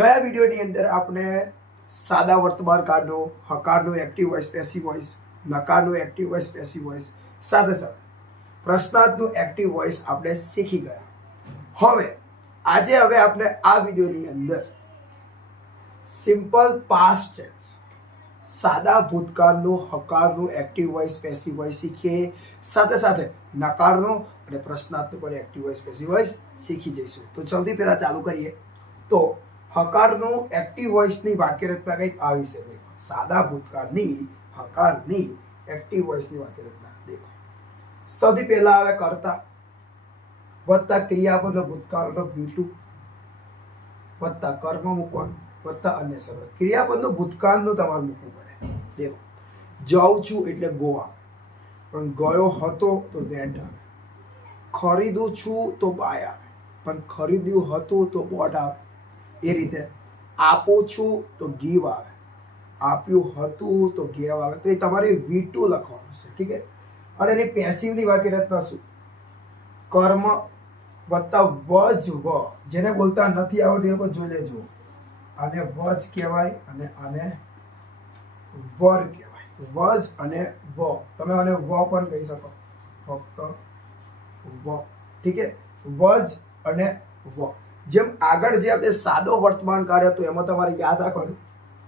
ગયા વિડીયોની અંદર આપણે સાદા વર્તમાન કાળનો હકારનો એક્ટિવ વોઇસ પેસિવ વોઇસ, નકારનો એક્ટિવ વોઇસ પેસિવ વોઇસ, સાથે સાથે પ્રશ્નાર્થનું એક્ટિવ વોઇસ આપણે શીખી ગયા। હવે આપણે આ વિડીયોની અંદર સિમ્પલ પાસ્ટ ટેન્સ, સાદા ભૂતકાળનું હકારનું એક્ટિવ વોઇસ પેસિવ વોઇસ શીખીએ, સાથે સાથે નકારનો અને પ્રશ્નાર્થનું પણ એક્ટિવ વોઇસ પેસિવ વોઇસ શીખી જઈશું। તો સૌથી પહેલા ચાલુ કરીએ તો હકારનું એક્ટિવ વોઇસની વાક્ય રચના કંઈક આવી છે। સાદા ભૂતકાળની હકારની એક્ટિવ વોઇસની વાક્ય રચના દેખો। સૌથી પહેલા આવે કર્તા વત્તા ક્રિયાપદ ભૂતકાળનો V2 વત્તા કર્મ મૂકવાનું વત્તા અન્ય સર્વ ક્રિયાપદનું ભૂતકાળનું તમારે મૂકવું પડે। દેખો, જાઉં છું એટલે ગો આવે, પણ ગયો હતો તો વેન્ટ આવે, ખરીદું છું તો બાય આવે, પણ ખરીદ્યું હતું તો બોટ આવે। એ રીતે આપું છું તો ગીવ આવે, આપ્યું હતું તો ગેવ આવે। તો એ તમારે V2 લખવાનું છે, ઠીક છે। અને એની પેસિવની વાક્ય રચના શું? કર્મ વત્તા વજ વ, જેને બોલતા નથી આવડતું એ લોકો જોઈ લેજો। આને વજ કહેવાય અને આને વર કહેવાય। વજ અને વ, તમે આને વ પણ કહી શકો, ફક્ત વ, ઠીક છે। વજ અને વ, જેમ આગળ જે આપણે સાદો વર્તમાન કાળ હતો એમાં તમારે યાદ રાખવાનું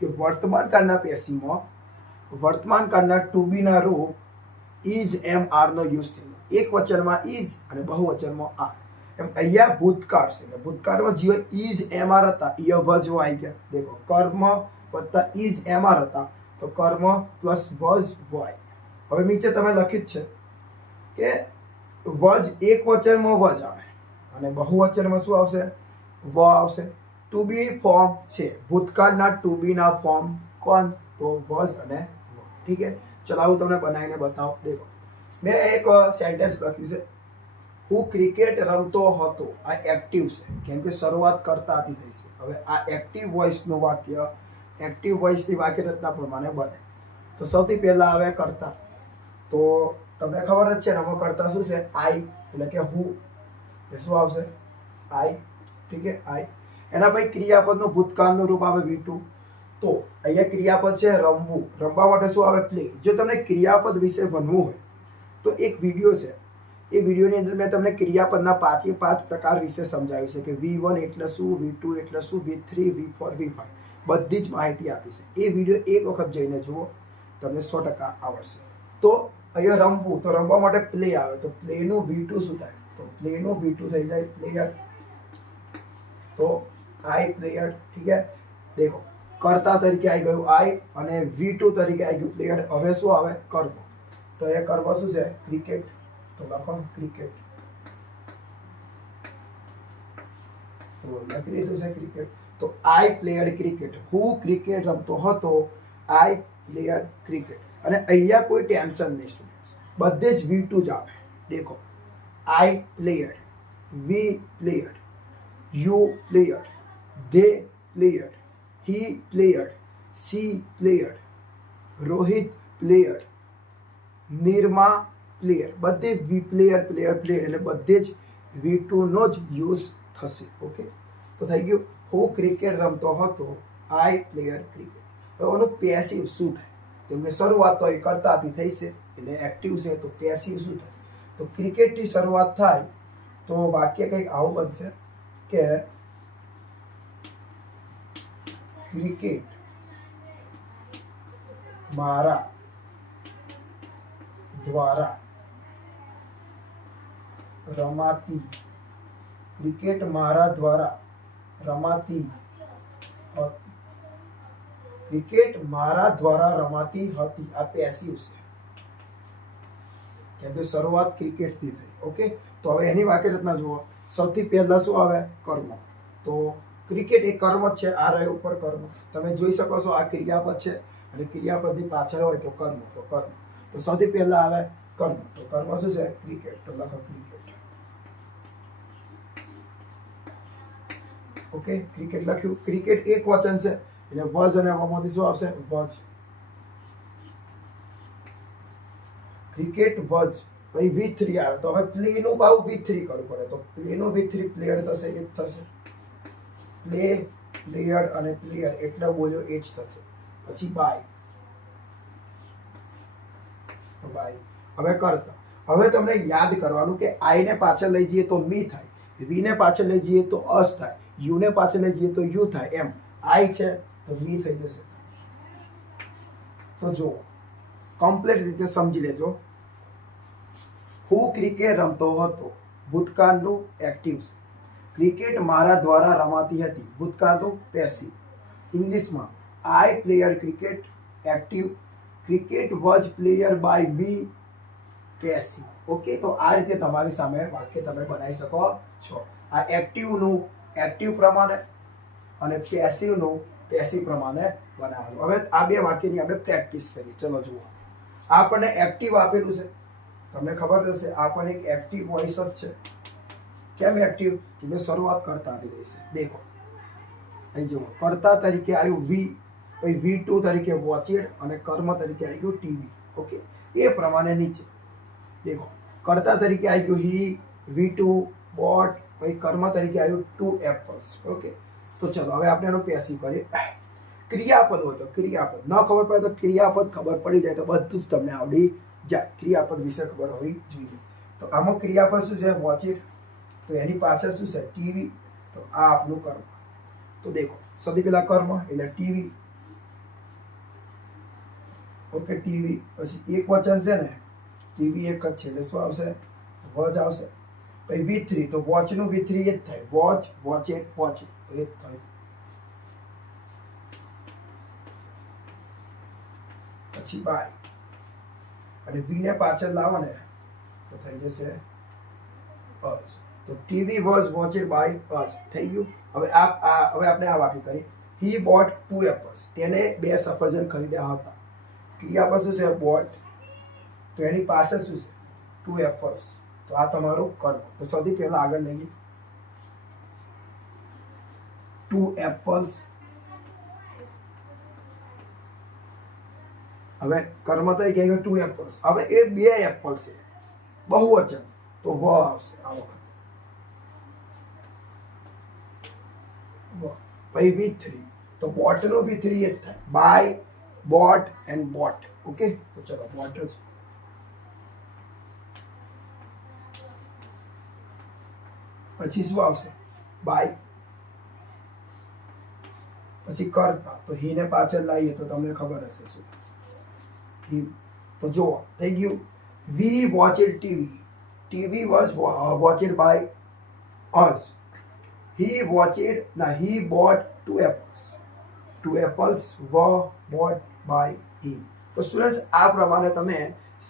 કે વર્તમાન કાળના પેસિવમાં વર્તમાન કાળના ટુ બી ના રૂપ ઇઝ એમ આર નો યુઝ થયેલો, એક વચનમાં ઇઝ અને બહુવચનમાં આર। એમ અહીંયા ભૂતકાળ છે, ભૂતકાળમાં જે ઇઝ એમ આર હતા એ વજ આવી ગયા। દેખો, કર્મ વત્તા ઇઝ એમ આર હતા તો કર્મ પ્લસ વજ વ આવી ગયા। હવે નીચે તમે લખ્યું જ છે કે વજ એક વચનમાં વજ આવે અને બહુવચનમાં શું આવશે? વ આવશે। ટુ બી ફોર્મ છે, ભૂતકાળના ટુ બી ના ફોર્મ કોણ? તો વજ અને વ, ઠીક છે। ચલો હું તમને બનાવીને બતાવો। દેખો, મેં એક સેન્ટેન્સ લખ્યું છે, હું ક્રિકેટ રમતો હતો। આ એક્ટિવ છે, કેમ કે શરૂઆત કરતાથી થઈ છે। હવે આ એક્ટિવ વોઇસનું વાક્ય એક્ટિવ વોઇસની વાક્ય રચના પ્રમાણે બને। તો સૌથી પહેલા આવે કરતા, તો તમને ખબર જ છે ને, આમાં કરતા શું છે? આઈ, એટલે કે હું, એ શું આવશે? આઈ, ઠીક છે, આઈ। એના પછી ક્રિયાપદનું ભૂતકાળનું રૂપ આવે V2। તો અહીંયા ક્રિયાપદ છે રમવું, રમવા માટે શું આવે? પ્લે। જો તમને ક્રિયાપદ વિશે ભણવું હોય તો એક વિડીયો છે, એ વિડીયોની અંદર મેં તમને ક્રિયાપદના 5 પ્રકાર વિશે સમજાવ્યું છે કે V1 એટલે શું, V2 એટલે શું, V3, V4, V5 બધી જ માહિતી આપી છે। એ વિડીયો એક વખત જઈને જુઓ, તમને 100% આવડશે। તો અહીંયા રમવું, તો રમવા માટે પ્લે આવે, તો પ્લેનું V2 શું થાય? તો પ્લેનું V2 થઈ જાય પ્લેયર, તો આઈ પ્લેયર, ઠીક છે। દેખો, કર્તા તરીકે આવી ગયું આઈ અને V2 તરીકે આવી ગયું પ્લેયર। હવે શું આવે? કર્મ, તો એ કર્મ શું છે? ક્રિકેટ, તો લખો ક્રિકેટ, તો લખી દીધું છે ક્રિકેટ। તો આઈ પ્લેયર ક્રિકેટ, હું ક્રિકેટ રમતો હતો, આઈ પ્લેયર ક્રિકેટ। અને અહીંયા કોઈ ટેન્શન નહીં સ્ટુડન્ટ્સ, બધે જ V2 જ આવે। દેખો, I player, we player, you player, they player, he player, she player, Rohit player, Nirma player, બધે વી પ્લેયર પ્લેયર પ્લેયર, એટલે બધે જ V2 નો જ યુઝ થશે। ઓકે, તો થઈ ગયું, હું ક્રિકેટ રમતો હતો, આઈ પ્લેયર ક્રિકેટ। હવે એનું પેસિવ શું થાય? કેમ કે શરૂઆત તો એ કરતાથી થઈ છે એટલે એક્ટિવ છે, તો પેસિવ શું થાય? તો ક્રિકેટથી શરૂઆત થાય તો વાક્ય કંઈક આવું બનશે કે ક્રિકેટ મારા દ્વારા રમાતી, ક્રિકેટ મારા દ્વારા રમાતી હતી, ક્રિકેટ મારા દ્વારા રમાતી હતી। આ પેસિવ છે, કેમ કે શરૂઆત ક્રિકેટથી થઈ। ઓકે, તો હવે એની વાક્ય રચના જુઓ। સૌથી પહેલા શું આવે? કર્મ, તો ક્રિકેટ એ કર્મ જ છે, આ રહે ઉપર કર્મ, તમે જોઈ શકો છો, આ ક્રિયાપદ છે અને ક્રિયાપદની પાછળ હોય તો કર્મ, તો કર્મ, તો સૌથી પહેલા આવે કર્મ, તો કર્મ શું છે? ક્રિકેટ, તો લખો ક્રિકેટ। ઓકે, ક્રિકેટ લખ્યું। ક્રિકેટ એક વચન છે એટલે વજ અને વમાંથી શું આવશે? વજ, ક્રિકેટ વજ। પછી V3 આવે, તો હવે પ્લેનું ભાવ V3 કરવું પડે, તો પ્લેનું V3 પ્લેયર થશે, એ જ થશે, પ્લે પ્લેયર અને પ્લેયર એટલે બોલ્યો એ જ થશે. પછી બાય, તો બાય. હવે કરતા, હવે તમને યાદ કરવાનું કે આઈ ને પાછળ લઈ જઈએ તો મી થાય, વી ને પાછળ લઈ જઈએ તો અસ થાય, યુ ને પાછળ લઈ જઈએ તો યુ થાય. એમ આઈ છે તો વી થઈ જશે. તો જુઓ કમ્પ્લીટ રીતે સમજી લેજો. હું ક્રિકેટ રમતો હતો, ભૂતકાળનું એક્ટિવ છે. ક્રિકેટ મારા દ્વારા રમાતી હતી, ભૂતકાળનું પેસિવ. ઇંગ્લિશમાં I player cricket, active. Cricket was player by me, passive. Okay, તો આ રીતે તમારી સામે વાક્ય તમે બનાવી શકો છો. આ એક્ટિવનું એક્ટિવ પ્રમાણે અને પેસિવનું પેસિવ પ્રમાણે બનાવવાનું. હવે આ બે વાક્યની આપણે પ્રેક્ટિસ કરીએ. ચલો જુઓ, આપણને એક્ટિવ આપેલું છે, તમને ખબર હશે આ પણ એક એક્ટિવ વોઇસ જ છે. કેમ એક્ટિવ? કે શરૂઆત કરતાથી રહેશે. દેખો અહીં જુઓ, કર્તા તરીકે આવ્યું વી, પછી V2 તરીકે વોચેડ અને કર્મ તરીકે આવી ગયું ટીવી. ઓકે, એ પ્રમાણે નીચે દેખો, કર્તા તરીકે આવી ગયું હી, V2 બોટ, પછી કર્મ તરીકે આવ્યું 2 એપલ્સ. ઓકે, તો ચલો હવે આપણે એનું પેસિવ કરીએ. ક્રિયાપદ હોય તો ક્રિયાપદ ન ખબર પડે તો ક્રિયાપદ ખબર પડી જાય તો બધું જ તમને આવડી જાય. ક્રિયાપદ વિશે ખબર હોવી જોઈએ. તો આમાં ક્રિયાપદ શું છે? વોચેડ. તો એની પાછળ શું છે? ટીવી. તો આ આપણું કર્મ. તો દેખો સૌથી પહેલા કર્મ એટલે ટીવી. Okay, TV. પછી એક વચન છે ને, ટીવી એક જ છે એટલે શું આવશે? વોચ આવશે. પછી V3, તો વોચનું V3 એ જ થાય. વોચ, વોચેડ, વોચેડ, તો એ જ થાય. પછી બાય, અને V ને પાછળ લાવો ને તો થઈ જશે અસ. તો ટીવી વોઝ વોચેડ બાય અસ. થઈ ગયું. હવે હવે આપણે આ વાક્ય કરીએ. હી બોટ 2 એપલ્સ. તેને 2 સફરજન ખરીદ્યા હતા. ક્રિયાપદ શું છે? બોટ. તો એની પાછળ શું છે? 2 એપલ્સ. તો આ તમારું કર્મ. તો સૌથી પહેલા આગળ લઈએ 2 એપલ્સ. હવે કર્મ તરીકે 2 એપલ્સ. હવે એ 2 એપલ છે, બહુવચન, તો વ આવશે આ વખત. પછી V3, તો બોટનો V3 એ જ થાય. Buy, bought and bought. Okay, તો ચલો બોટ જ. પછી શું આવશે? બાય. પછી કરતા, તો હી ને પાછળ લાવીએ તો તમને ખબર હશે શું થશે. તો જુઓ થઈ ગયું. We watched TV. TV was watched by us. He watched, ના, he bought 2 apples. 2 apples were bought by him. તો સ્ટુડન્ટ્સ આ પ્રમાણે તમે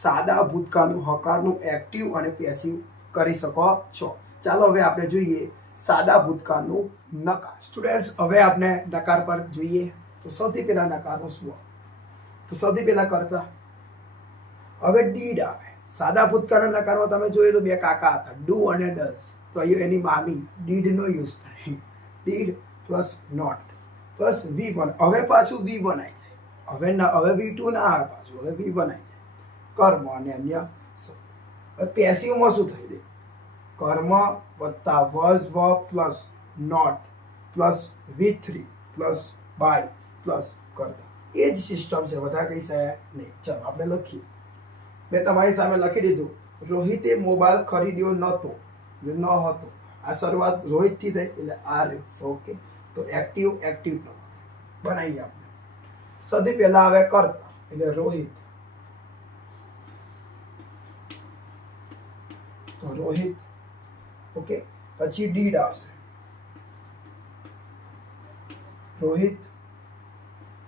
સાદા ભૂતકાળનું હકારનું એક્ટિવ અને પેસિવ કરી શકો છો. ચાલો હવે આપણે જોઈએ સાદા ભૂતકાળનું નકાર. સ્ટુડન્ટ્સ હવે આપણે નકાર પર જોઈએ. તો સૌથી પહેલા નકારનો શું? તો સૌથી પહેલા કરતા, હવે ડીડ આવે. સાદા ભૂતકાળના નકારમાં તમે જોયું તો 2 કાકા હતા, ડુ અને ડઝ. તો અહીંયા એની મામી ડીડ નો યુઝ થાય. Did plus not plus V1. હવે પાછું V1 આવી જાય. હવે V2 ના આવે પાછું, હવે V1 આવી જાય. કર્મ અને અન્ય. પેસિવમાં શું થઈ જાય? કર્મ વત્તા was verb plus not plus V3 plus by plus કરતા. એ જ સિસ્ટમ છે, વધારે કઈ છે નહીં. ચાલો આપણે લખીએ. મેં તમારી સામે લખી દીધું. રોહિતે મોબાઈલ ખરીદ્યો નહોતો, ન હતો. આ શરૂઆત રોહિતથી થઈ એટલે આ રહ્યું. ઓકે, તો એક્ટિવ એક્ટિવ બનાવીએ આપણે. સૌથી પહેલા આવે કરતા એટલે રોહિત. તો રોહિત. ઓકે, પછી ડીડ આવશે. રોહિત.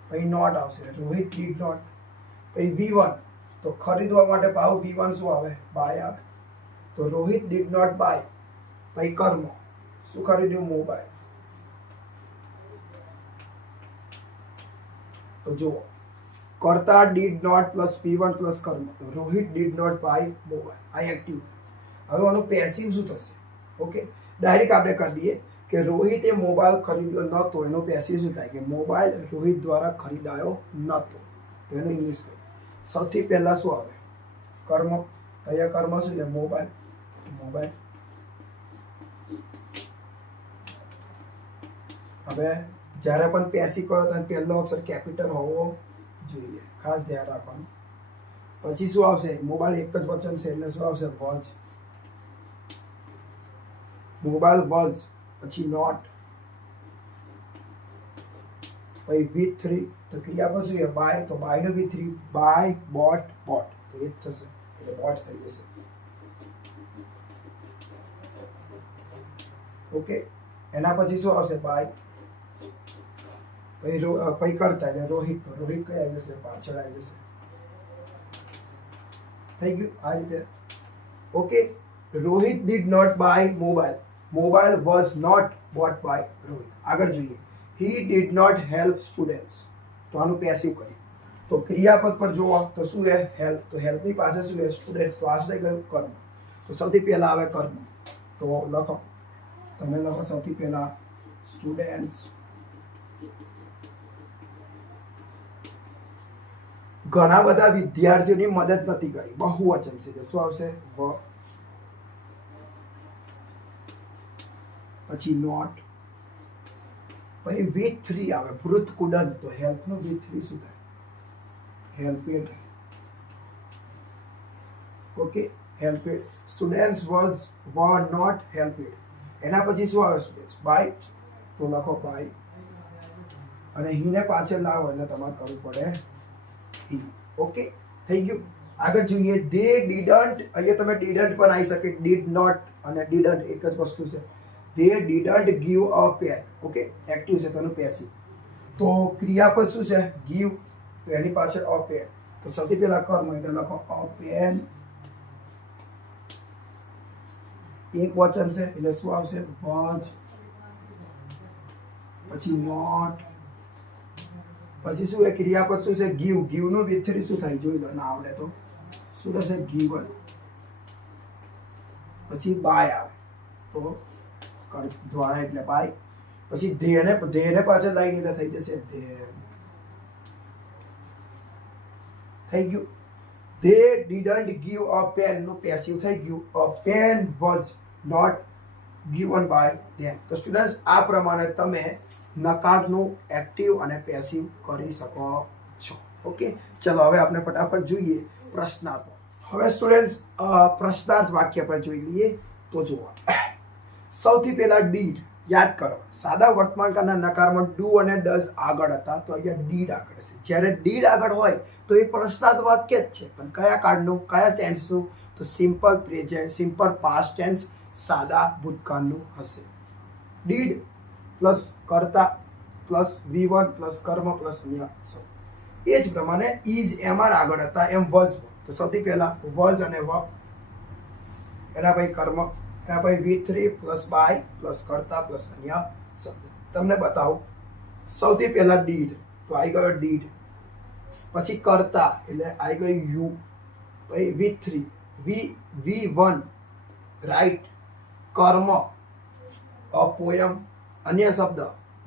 પછી નોટ આવશે. Rohit did not. પછી V1, તો ખરીદવા માટે ભાવ V1 શું આવે? બાય આવે. તો રોહિત ડીડ નોટ બાય. પછી કર્મ, શું ખરીદ્યું? મોબાઈલ. તો જુઓ, કરતા did not plus V1 plus કર્મ. તો Rohit did not buy mobile. આ એક્ટિવ. હવે આનું પેસિવ શું થશે? ઓકે, ડાયરેક્ટ આપણે કરી દઈએ કે રોહિતે મોબાઈલ ખરીદ્યો નહોતો. એનો પેસિવ શું થાય? કે મોબાઈલ રોહિત દ્વારા ખરીદાયો નહોતો. તો એનું ઇંગ્લિશ કહ્યું. સૌથી પહેલા શું આવે? કર્મ. અહીંયા કર્મ શું છે? મોબાઈલ. મોબાઈલ. હવે જ્યારે પણ પેસિવ કરો ત્યારે પહેલો અક્ષર કેપિટલ હોવો જોઈએ, ખાસ ધ્યાન રાખવાનું. પછી શું આવશે? મોબાઈલ એક જ વચન છે એટલે શું આવશે? વોઝ. Mobile was. પછી નોટ, પછી V3 તો ક્રિયાપદ શું છે? બાય. તો બાય નો V3 બાય, બોટ, બોટ તો એ જ થશે એટલે બોટ થઈ જશે. ઓકે, એના પછી શું આવશે? બાય. પછી કરતા એટલે રોહિત. તો રોહિત કઈ આવી જશે? પાછળ આવી જશે. થઈ ગયું આ રીતે. Okay, Rohit did not buy mobile. Mobile was not bought by Rohit. આગળ જોઈએ. He did not help students. તો આનું પેસિવ કર્યું. તો ક્રિયાપદ પર જોવો તો શું છે? હેલ્પ. તો હેલ્પની પાસે શું છે? સ્ટુડન્ટ્સ. તો આ શું થઈ ગયું? કર્મ. તો સૌથી પહેલા આવે કર્મ. તો લખો, તમે લખો સૌથી પહેલા સ્ટુડન્ટ્સ. ઘણા બધા વિદ્યાર્થીઓની મદદ નથી કરી. બહુવચન છે તો શું આવશે? વ. પછી નોટ. પછી V3 આવે. ભૃત કુડન. તો હેલ્પ નું V3 શું થાય? Helped. Okay, helped. Students were not helped. એના પછી શું આવે? સ્ટુડન્ટ્સ. બાય. તો લખો બાય. અને હીને પાછળ લાવો એટલે તમારે કરવું પડે હી. ઓકે, થઈ ગયું. આગળ જોઈએ. They didn't. અહીંયા તમે ડીડન્ટ પણ આવી શકે. ડીડ નોટ અને ડીડન્ટ એક જ વસ્તુ છે. They didn't give a pen. Okay, active છે તો એનું પેસિવ. તો ક્રિયાપદ શું છે? ગીવ. તો એની પાછળ અ પેન. તો સૌથી પહેલા કર્મ એટલે લખો અ પેન. એક વચન છે એટલે શું આવશે? વોઝ. પછી નોટ. પછી શું છે? ક્રિયાપદ શું છે? ગીવ. ગીવ નું V3 શું થાય? જોઈ લો, ના આવડે તો શું થશે? ગીવન. પછી બાય આવે તો દ્વારા એટલે બાય. પછી ધેને પાછળ લાગી એટલે થઈ જશે ધે. થઈ ગયું. They didn't give a pen નું પેસિવ થઈ ગયું. A pen was not given by them. તો સ્ટુડન્ટ્સ આ પ્રમાણે તમે નકારનું એક્ટિવ અને પેસિવ કરી શકો છો. ઓકે, ચલો હવે આપણે ફટાફટ જોઈએ પ્રશ્નાર્થ. હવે સ્ટુડન્ટ્સ પ્રશ્નાર્થ વાક્ય પર જોઈ લઈએ. તો જુઓ, સૌથી પહેલા ડીડ. યાદ કરો, સાદા વર્તમાનકાળના નકારમાં ડુ અને ડઝ આગળ હતા તો અહીંયા ડીડ આગળ છે. જ્યારે ડીડ આગળ હોય તો એ પ્રશ્નાર્થ વાક્ય જ છે, પણ કયા કાળનું, કયા ટેન્સનું? તો simple present, simple past tense, સાદા ભૂતકાળનું હશે. ડીડ પ્લસ કર્તા પ્લસ V1 પ્લસ કર્મ પ્લસ અન્ય શબ્દ. એ જ પ્રમાણે ઇઝ એમાં આગળ હતા એમ વોઝ. તો સૌથી પહેલા વોઝ અને વ. એના પછી કર્મ. એના પછી V3 પ્લસ બાય પ્લસ કર્તા પ્લસ અન્ય શબ્દ. તમને બતાવું. સૌથી પહેલા ડીડ. તો આવી ગયો ડીડ. પછી કર્તા એટલે આવી ગયું યુ. પછી V3 V1 રાઈટ. કર્મ અ પોયમ અન્ય શબ્દ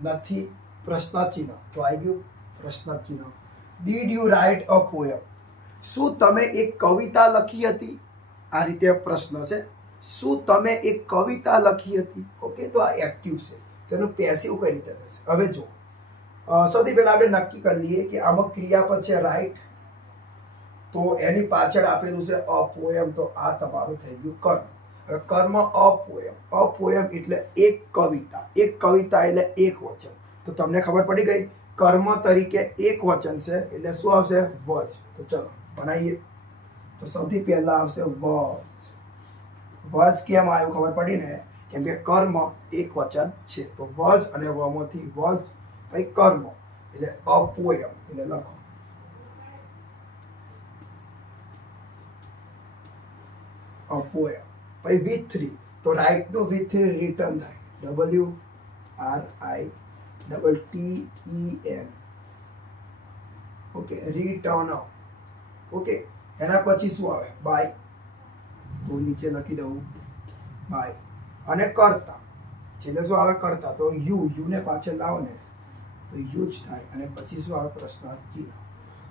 નથી પ્રશ્નાર્થ ચિહ્ન. તો આવી ગયું પ્રશ્નાર્થ ચિહ્ન. Did you write a poem. શું તમે એક કવિતા લખી હતી? આ રીતે પ્રશ્ન છે. શું તમે એક કવિતા લખી હતી? ઓકે, તો આ એક્ટિવ છે. તેનું પેસિવ કઈ રીતે થશે? હવે જો, સૌથી પહેલા આપણે નક્કી કરી લઈએ કે આમાં ક્રિયાપદ છે રાઇટ. તો એની પાછળ આપેલું છે અ પોયમ. તો આ તમારું થઈ ગયું કર્મ. કર્મ અપોયમ. અપોયમ એટલે એક કવિતા. એક કવિતા એટલે એક વચન. તો તમને ખબર પડી ગઈ. કર્મ તરીકે એક વચન છે એટલે શું આવશે? વોઝ. તો ચલો બનાવીએ. તો સૌથી પહેલા આવશે વોઝ. વોઝ કેમ આવ્યું ખબર પડી ને? કેમ કે કર્મ એક વચન છે. તો વોઝ અને વમાંથી વોઝ. પછી કર્મ એટલે અપોયમ એટલે લખો અપોયમ. પછી V3 તો રાઇટ નું V3 રિટર્ન થાય. WRITTEN. Okay, return. ઓકે, એના પછી શું આવે? બાય. તો નીચે લખી દઉં બાય. અને કરતા છેલ્લે શું આવે? કરતા. તો યુ ને પાછળ લાવો ને તો યુ જ થાય. અને પછી શું આવે? પ્રશ્નાર્થ ચિહ્ન.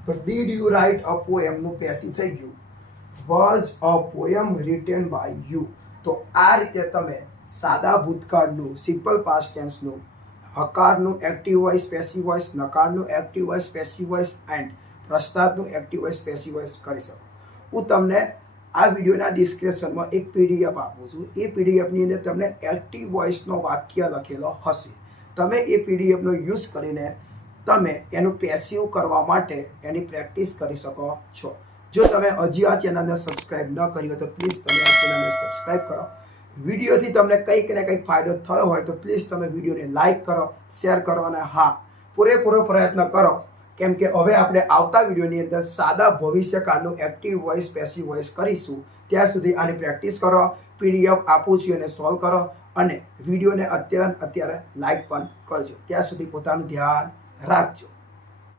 તો did you write a poem નું પેસિવ થઈ ગયું. Was a poem written by you. તો આ રીતે તમે સાદા ભૂતકાળનું સિમ્પલ પાસ્ટ ટેન્સનું હકારનું એક્ટિવ વોઇસ પેસિવ વોઇસ, નકારનું active voice passive voice and પ્રશ્નાર્થનું એક્ટિવ વોઇસ પેસિવ વોઇસ કરી શકો. હું તમને આ વિડીયોના ડિસ્ક્રિપ્શનમાં એક પીડીએફ આપું છું. એ પીડીએફની અંદર તમને એક્ટિવ વોઇસનો વાક્ય લખેલો હશે. તમે એ પીડીએફનો યુઝ કરીને તમે એનું પેસિવ કરવા માટે એની પ્રેક્ટિસ કરી શકો છો. જો તમે હજી આ ચેનલને સબસ્ક્રાઇબ ન કરી હોય તો પ્લીઝ તમે આ ચેનલને સબસ્ક્રાઇબ કરો. વિડીયોથી તમને કંઈક ને કંઈક ફાયદો થયો હોય તો પ્લીઝ તમે વિડીયોને લાઇક કરો, શેર કરો અને હા, પૂરેપૂરો પ્રયત્ન કરો. કેમ કે હવે આપણે આવતા વિડીયોની અંદર સાદા ભવિષ્યકાળનું એક્ટિવ વોઇસ પેસિવ વોઇસ કરીશું. ત્યાં સુધી આની પ્રેક્ટિસ કરો. પીડીએફ આપું છું એને સોલ્વ કરો અને વિડીયોને અત્યારે લાઇક પણ કરજો. ત્યાં સુધી પોતાનું ધ્યાન રાખજો.